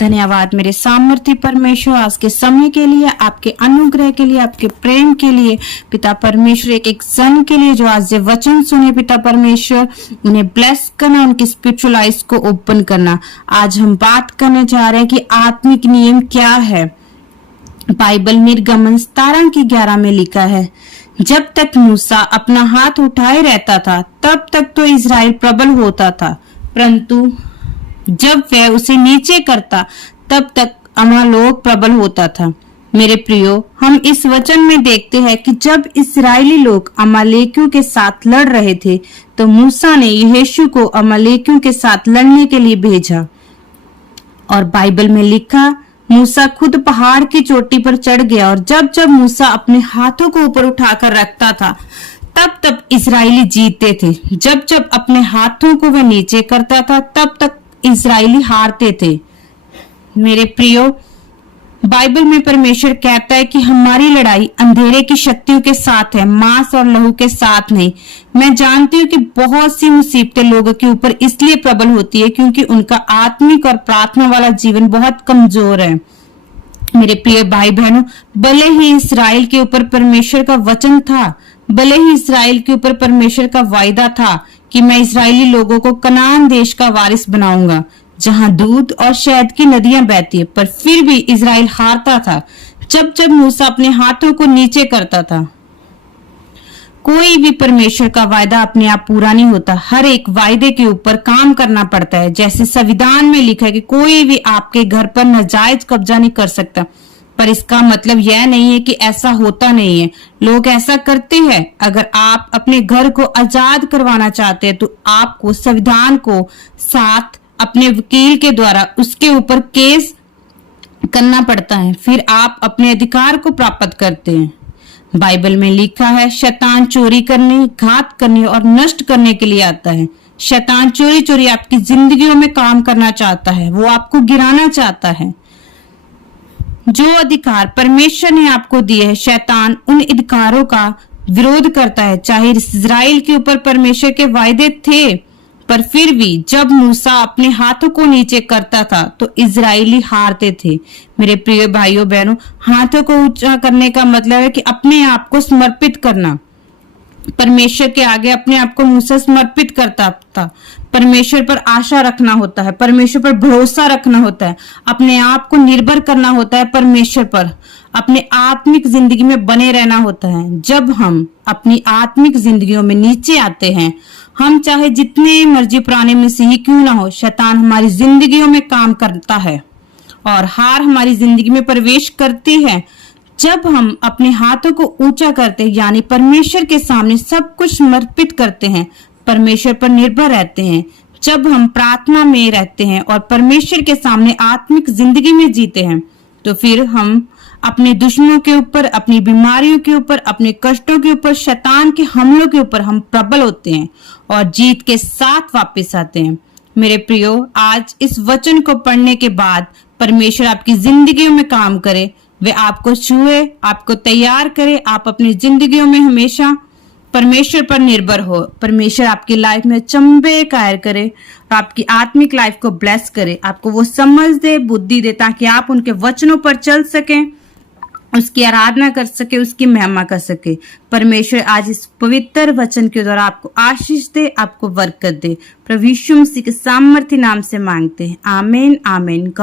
धन्यवाद मेरे सामर्थ्य परमेश्वर, आज के समय के लिए, आपके अनुग्रह के लिए, आपके प्रेम के लिए। पिता परमेश्वर, एक जन के लिए जो आज ये वचन सुने पिता परमेश्वर, उन्हें ब्लेस करना, उनकी स्पिरिचुअल आइज को ओपन करना। आज हम बात करने जा रहे हैं कि आत्मिक नियम क्या है। बाइबल निर्गमन 17:11 में लिखा है, जब तक मूसा अपना हाथ उठाए रहता था तब तक तो इजराइल प्रबल होता था, परंतु जब वह उसे नीचे करता तब तक अमालेक प्रबल होता था। मेरे प्रियो, हम इस वचन में देखते हैं कि जब इस्राएली लोग अमालेकियों के साथ लड़ रहे थे तो मूसा ने यहोशू को अमालेकियों के साथ लड़ने के लिए भेजा। और बाइबल में लिखा, मूसा खुद पहाड़ की चोटी पर चढ़ गया और जब जब मूसा अपने हाथों को ऊपर उठाकर रखता था तब तब इजरायली जीतते थे। जब जब अपने हाथों को वह नीचे करता था तब तक इजरायली हारते थे। मेरे प्रियो, बाइबल में परमेश्वर कहता है कि हमारी लड़ाई अंधेरे की शक्तियों के साथ है, मांस और लहू के साथ नहीं। मैं जानती हूँ कि बहुत सी मुसीबतें लोगों के ऊपर इसलिए प्रबल होती है क्योंकि उनका आत्मिक और प्रार्थना वाला जीवन बहुत कमजोर है। मेरे प्रिय भाई बहनों, भले ही इस्राएल के ऊपर परमेश्वर का वचन था, भले ही इस्राएल के ऊपर परमेश्वर का वायदा था कि मैं इस्राएली लोगों को कनान देश का वारिस बनाऊंगा जहां दूध और शहद की नदियां बहती है, पर फिर भी इजराइल हारता था जब जब मूसा अपने हाथों को नीचे करता था। कोई भी परमेश्वर का वायदा अपने आप पूरा नहीं होता, हर एक वायदे के ऊपर काम करना पड़ता है। जैसे संविधान में लिखा है कि कोई भी आपके घर पर नाजायज कब्जा नहीं कर सकता, पर इसका मतलब यह नहीं है कि ऐसा होता नहीं है। लोग ऐसा करते हैं। अगर आप अपने घर को आजाद करवाना चाहते हैं तो आपको संविधान को साथ अपने वकील के द्वारा उसके ऊपर केस करना पड़ता है, फिर आप अपने अधिकार को प्राप्त करते हैं। बाइबल में लिखा है, शैतान चोरी करने, घात करने और नष्ट करने के लिए आता है। शैतान चोरी चोरी आपकी जिंदगियों में काम करना चाहता है, वो आपको गिराना चाहता है। जो अधिकार परमेश्वर ने आपको दिए हैं, शैतान उन अधिकारों का विरोध करता है। चाहे इस्राएल के ऊपर परमेश्वर के वायदे थे, पर फिर भी जब मूसा अपने हाथों को नीचे करता था तो इजरायली हारते थे। मेरे प्रिय भाइयों बहनों, हाथों को ऊंचा करने का मतलब है कि अपने आप को समर्पित करना। परमेश्वर के आगे अपने आप को मूसा समर्पित करता था। परमेश्वर पर आशा रखना होता है, परमेश्वर पर भरोसा रखना होता है, अपने आप को निर्भर करना होता है परमेश्वर पर, अपने आत्मिक जिंदगी में बने रहना होता है। जब हम अपनी आत्मिक जिंदगियों में नीचे आते हैं, हम चाहे जितने मर्जी पुराने मसीही क्यों ना हो, शैतान हमारी जिंदगियों में काम करता है और हार हमारी जिंदगी में प्रवेश करती है। जब हम अपने हाथों को ऊंचा करते हैं, यानी परमेश्वर के सामने सब कुछ समर्पित करते हैं, परमेश्वर पर निर्भर रहते हैं, जब हम प्रार्थना में रहते हैं और परमेश्वर के सामने आत्मिक जिंदगी में जीते हैं, तो फिर हम अपने दुश्मनों के ऊपर, अपनी बीमारियों के ऊपर, अपने कष्टों के ऊपर, शैतान के हमलों के ऊपर हम प्रबल होते हैं और जीत के साथ वापस आते हैं। मेरे प्रियो, आज इस वचन को पढ़ने के बाद परमेश्वर आपकी जिंदगियों में काम करे, वे आपको छुए, आपको तैयार करे, आप अपनी जिंदगियों में हमेशा परमेश्वर पर निर्भर हो। परमेश्वर आपकी लाइफ में चंबे कायर करे और आपकी आत्मिक लाइफ को ब्लेस करे, आपको वो समझ दे, बुद्धि दे, ताकि आप उनके वचनों पर चल सकें, उसकी आराधना कर सके, उसकी महिमा कर सके। परमेश्वर आज इस पवित्र वचन के द्वारा आपको आशीष दे, आपको बरकत दे। प्रभु यीशु मसीह के सामर्थ्य नाम से मांगते हैं, आमीन आमीन। गॉड